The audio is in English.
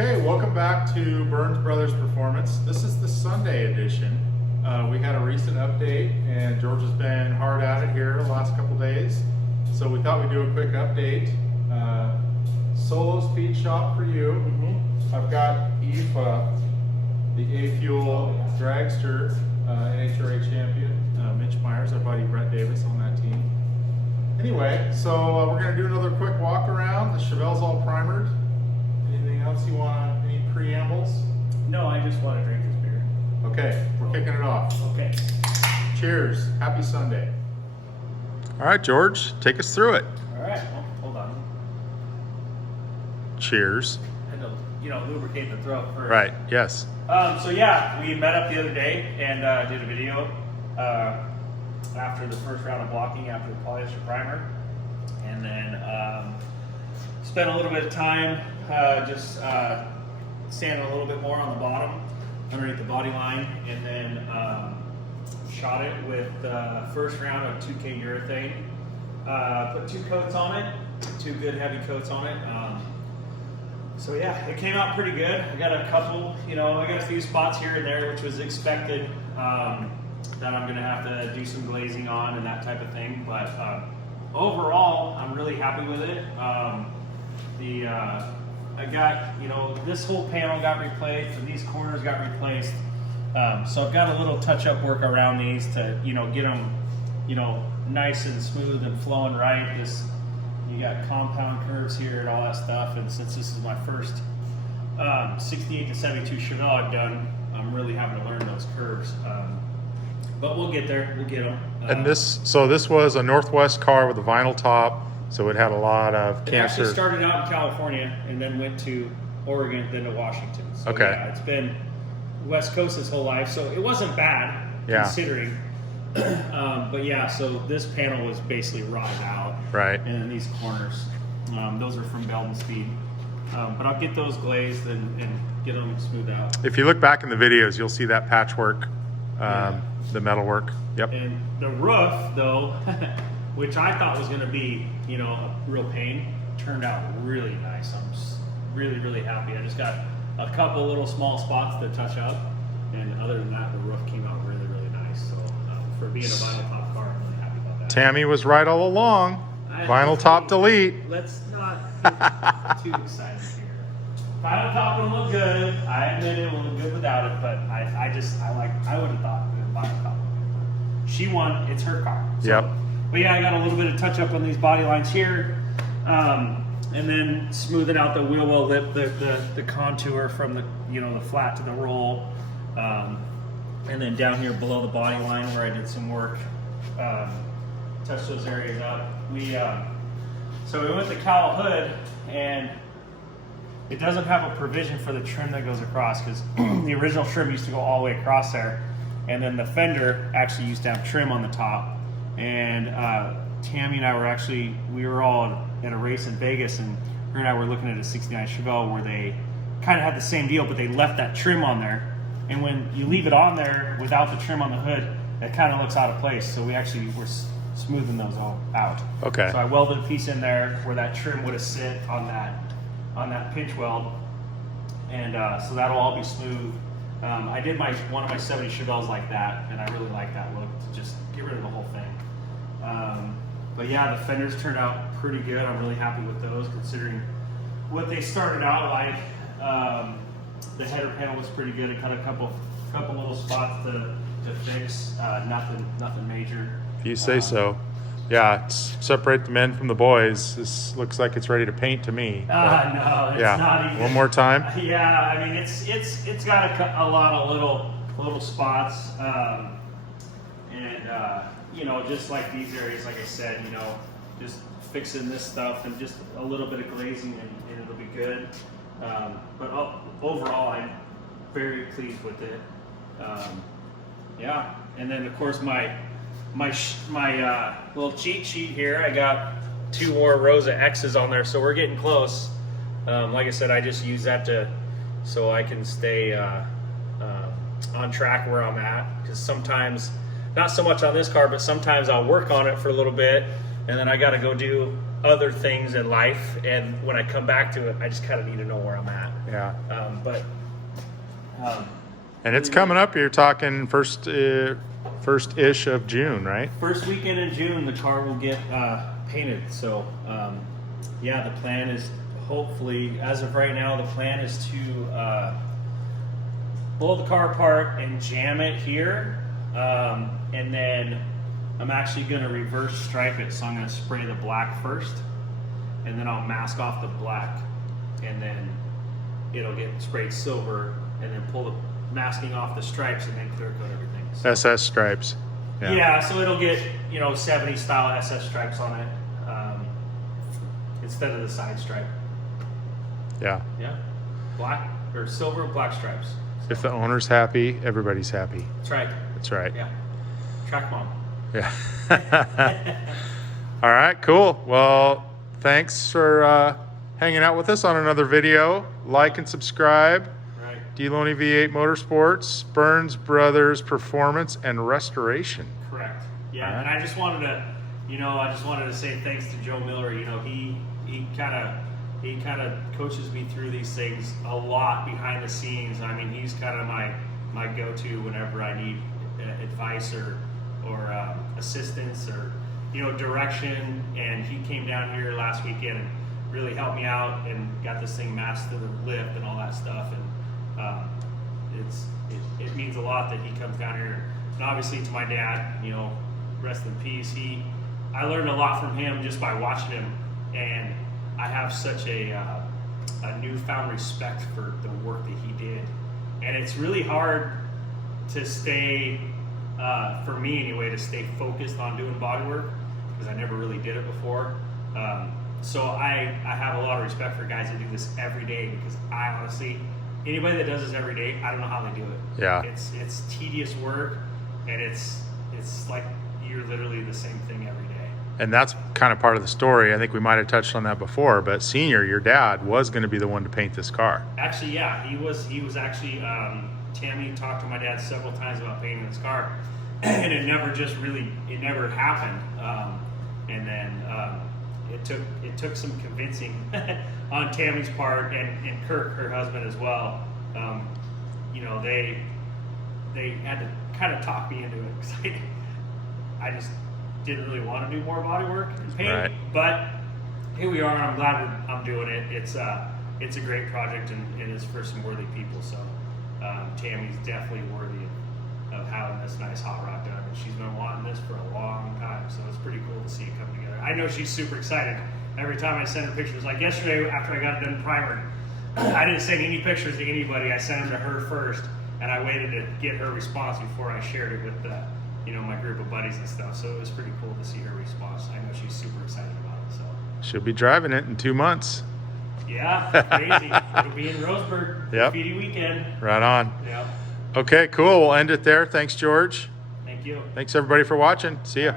Okay, welcome back to Burns Brothers Performance. This is the Sunday edition. We had a recent update and George has been hard at it here the last couple days. So we thought we'd do a quick update. Solo speed shop for you. I've got Eve, the A-Fuel dragster, NHRA champion. Mitch Myers, our buddy Brett Davis on that team. Anyway, so we're gonna do another quick walk around. The Chevelle's all primered. Anything else you want, any preambles? No, I just want to drink this beer. Okay, we're kicking it off. Okay. Cheers, happy Sunday. All right, George, take us through it. All right, well, hold on. Cheers. I had to, lubricate the throat first. Right, yes. So yeah, we met up the other day and did a video after the first round of blocking after the polyester primer. And then spent a little bit of time just sanding a little bit more on the bottom underneath the body line, and then shot it with the first round of 2K urethane. Put 2 coats on it, 2 good heavy coats on it. So yeah, it came out pretty good. I got a couple, I got a few spots here and there, which was expected, that I'm gonna have to do some glazing on and that type of thing. But overall, I'm really happy with it. I got, this whole panel got replaced and these corners got replaced. So I've got a little touch-up work around these to, get them, nice and smooth and flowing right. You got compound curves here and all that stuff. And since this is my first 68 to 72 Chevelle I've done, I'm really having to learn those curves. But we'll get there. We'll get them. And this was a Northwest car with a vinyl top, so it had a lot of It cancer. actually started out in California and then went to Oregon, then to Washington. So, okay. Yeah, it's been West Coast his whole life, so it wasn't bad considering. But yeah, so this panel was basically rotted out. Right. And then these corners, those are from Belden Speed. But I'll get those glazed and get them smoothed out. If you look back in the videos, you'll see that patchwork, the metal work. Yep. And the roof, though, which I thought was going to be, a real pain, turned out really nice. I'm just really, really happy. I just got a couple little small spots to touch up, and other than that, the roof came out really, really nice. So for being a vinyl top car, I'm really happy about that. Tammy was right all along. Vinyl top delete. Let's not get too excited here. Vinyl top will look good. I admit it will look good without it, but I would have thought the vinyl top would look good. She won. It's her car. So, yep. But yeah, I got a little bit of touch up on these body lines here, and then smoothing out the wheel well lip, the contour from the the flat to the roll, and then down here below the body line where I did some work, touch those areas up. So we went to cowl hood, and it doesn't have a provision for the trim that goes across, because the original trim used to go all the way across there, and then the fender actually used to have trim on the top. And Tammy and I we were all at a race in Vegas, and her and I were looking at a 69 Chevelle where they kind of had the same deal, but they left that trim on there. And when you leave it on there without the trim on the hood, it kind of looks out of place. So we actually were smoothing those all out. Okay. So I welded a piece in there where that trim would have sit on that pinch weld, and so that'll all be smooth. I did one of my 70 Chevelles like that, and I really like that look, to just get rid of the whole thing. But yeah, the fenders turned out pretty good. I'm really happy with those, considering what they started out like. The header panel was pretty good. It cut a couple little spots to fix. Nothing major. If you say so. Yeah, separate the men from the boys. This looks like it's ready to paint to me. No, it's not even. One more time. Yeah, I mean it's got a lot of little spots, and just like these areas, like I said, just fixing this stuff and just a little bit of glazing and it'll be good. But overall, I'm very pleased with it. Yeah, and then of course my little cheat sheet here, I got 2 more rows of X's on there, so we're getting close. Like I said, I just use that so I can stay on track where I'm at, because sometimes, not so much on this car, but sometimes I'll work on it for a little bit and then I got to go do other things in life, and when I come back to it, I just kind of need to know where I'm at. Yeah. And it's coming up. You're talking first-ish of June, right? First weekend in June, the car will get painted. So, yeah, the plan is hopefully, as of right now, the plan is to pull the car apart and jam it here, and then I'm actually going to reverse stripe it. So I'm going to spray the black first, and then I'll mask off the black, and then it'll get sprayed silver, and then pull the masking off the stripes, and then clear coat everything. So, SS stripes. yeah, so it'll get 70 style SS stripes on it, instead of the side stripe. Yeah. Yeah, black or silver, black stripes. If the owner's happy, everybody's happy. That's right. That's right. Yeah. Track mom. Yeah. All right, cool. Well, thanks for hanging out with us on another video. Like and subscribe. Right. DeLoney V8 Motorsports, Burns Brothers Performance and Restoration. Correct. Yeah, All right. and I just wanted to say thanks to Joe Miller. He kind of coaches me through these things a lot behind the scenes. I mean, he's kind of my go-to whenever I need advice or assistance or direction. And he came down here last weekend and really helped me out and got this thing masked to the lift and all that stuff. And it means a lot that he comes down here. And obviously to my dad, rest in peace. I learned a lot from him just by watching him, and I have such a newfound respect for the work that he did. And it's really hard to stay, for me anyway, to stay focused on doing body work, because I never really did it before. So I have a lot of respect for guys that do this every day, because I honestly, anybody that does this every day, I don't know how they do it. Yeah. It's tedious work, and it's like you're literally the same thing every day. And that's kind of part of the story. I think we might have touched on that before, but Senior, your dad, was going to be the one to paint this car. Actually, yeah, he was actually, Tammy talked to my dad several times about painting this car, and it never happened. And then it took some convincing on Tammy's part, and Kirk, her husband, as well. They had to kind of talk me into it, because I just didn't really want to do more body work and paint. Right. But here we are. I'm glad I'm doing it. It's a great project, and it's for some worthy people. So Tammy's definitely worthy of having this nice hot rod done, and she's been wanting this for a long time. So it's pretty cool to see it come together. I know she's super excited. Every time I send her pictures, like yesterday after I got it done primered, I didn't send any pictures to anybody. I sent them to her first, and I waited to get her response before I shared it with my group of buddies and stuff. So it was pretty cool to see her response. I know she's super excited about it. So She'll be driving it in 2 months. yeah, crazy. It'll be in Roseburg. Yep. Graffiti weekend. Right on. Yeah. Okay, cool. We'll end it there. Thanks, George. Thank you. Thanks, everybody, for watching. See ya.